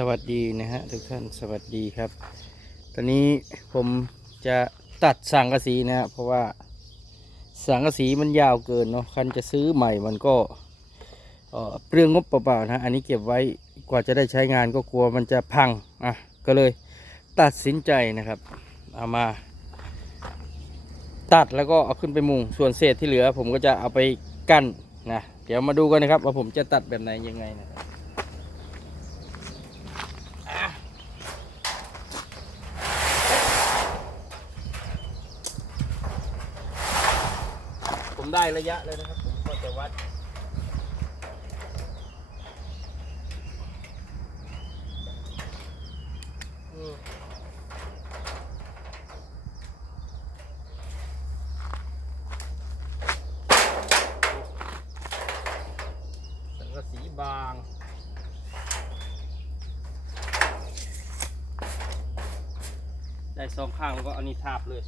สวัสดีนะฮะทุกท่านสวัสดีครับ ตอนนี้ผมจะตัดสังกะสีนะฮะเพราะว่าสังกะสีมันยาวเกินเนาะคันจะซื้อใหม่มันก็เอ่อเปลืองงบเปล่าๆนะฮะอันนี้เก็บไว้กว่าจะได้ใช้งานก็กลัวมันจะพังอะก็เลยตัดสินใจนะครับ เอามา ตัดแล้วก็เอาขึ้นไปมุงส่วนเศษที่เหลือ ผมก็จะเอาไปกั้นนะเดี๋ยวมาดูกันนะครับว่าผมจะตัดแบบไหนยังไงนะครับ ผม ได้ระยะเลยนะครับผมก็จะวัดสังกะสีบางได้สองข้างแล้วก็เอานี่ทาบเลย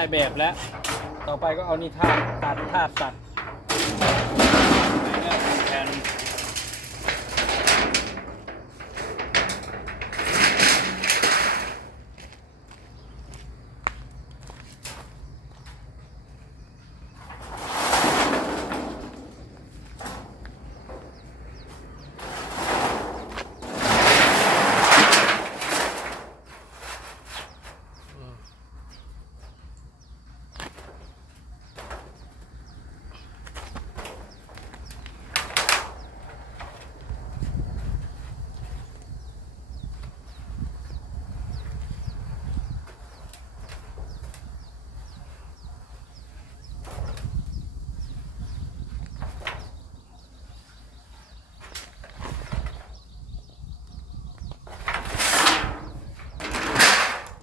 ได้แบบแล้ว ต่อไปก็เอานี่ทาบตัดทาบตัดแล้วแผ่น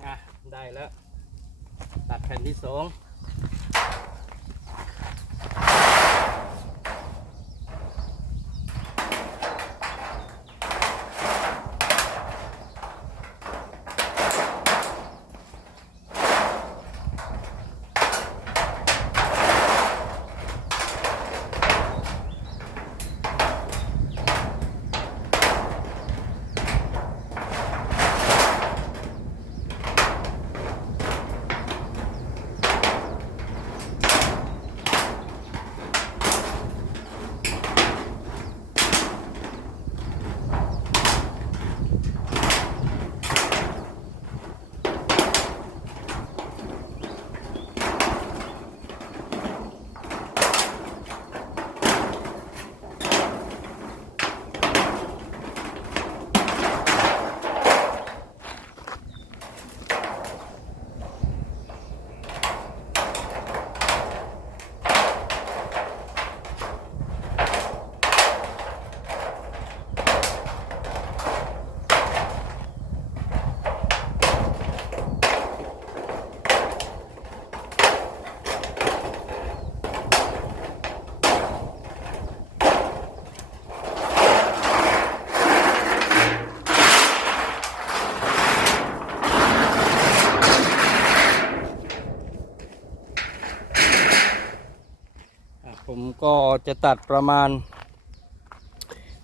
อะได้แล้ว ตัดแผ่นที่สองก็จะตัดประมาณ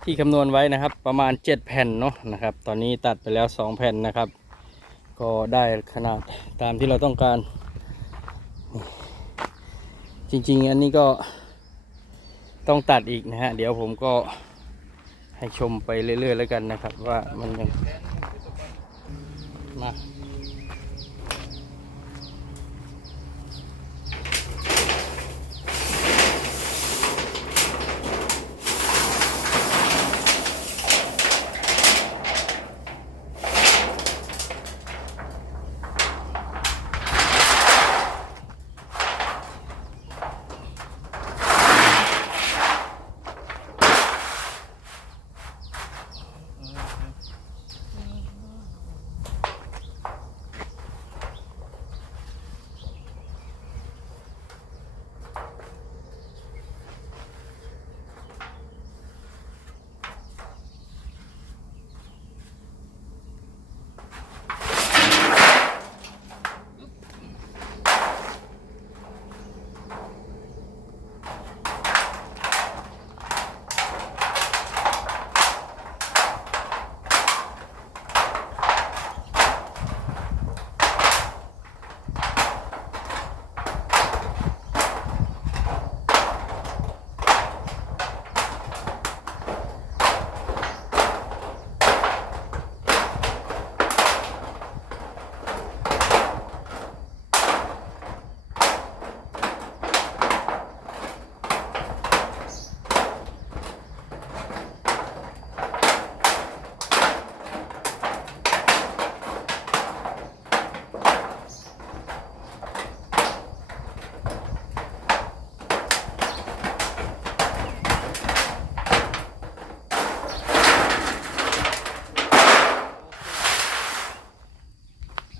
ที่คำนวณไว้นะครับ ประมาณ 7 แผ่นเนาะนะครับ ตอนนี้ตัดไปแล้ว 2 แผ่นนะครับ ก็ได้ขนาดตามที่เราต้องการ จริงๆ อันนี้ก็ต้องตัดอีกนะฮะ เดี๋ยวผมก็ให้ชมไปเรื่อยๆแล้วกันนะครับ ว่ามันยังมา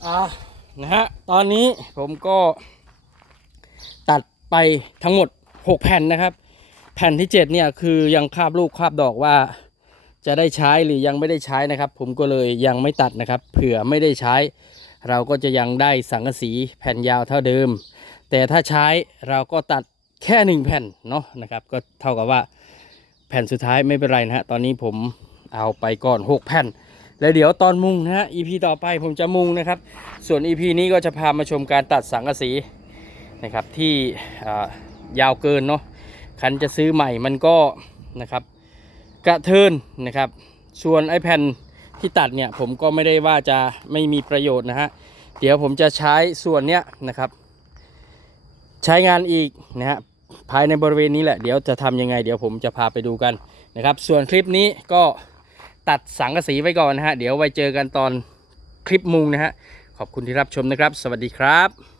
อ่านะฮะตอนนี้ผมก็ตัดไปทั้งหมด 6 แผ่นนะครับ แผ่นที่ 7 เนี่ยคือยังคาบลูกคาบดอกว่าจะได้ใช้หรือยังไม่ได้ใช้นะครับ ผมก็เลยยังไม่ตัดนะครับ เผื่อไม่ได้ใช้ เราก็จะยังได้สังกะสีแผ่นยาวเท่าเดิม แต่ถ้าใช้เราก็ตัดแค่หนึ่งแผ่นเนาะนะครับ ก็เท่ากับว่าแผ่นสุดท้ายไม่เป็นไรนะฮะตอนนี้ผมเอาไปก่อน 6 แผ่น แล้วเดี๋ยวตอนมุงนะฮะ EP ต่อไปผมจะมุงนะครับ ส่วน EP นี้ก็จะพามาชมการตัดสังกะสีนะครับที่ยาวเกินเนาะคันจะซื้อใหม่มันก็นะครับกระเทินนะครับ ส่วนไอแผ่นที่ตัดเนี่ยผมก็ไม่ได้ว่าจะไม่มีประโยชน์นะฮะ เดี๋ยวผมจะใช้ส่วนเนี้ยนะครับ ใช้งานอีกนะฮะภายในบริเวณนี้แหละเดี๋ยวจะทำยังไง เดี๋ยวผมจะพาไปดูกันนะครับ ส่วนคลิปนี้ก็ ตัดสังกะสีไว้ก่อนนะฮะ เดี๋ยวไว้เจอกันตอนคลิปมุงนะฮะ ขอบคุณที่รับชมนะครับ สวัสดีครับ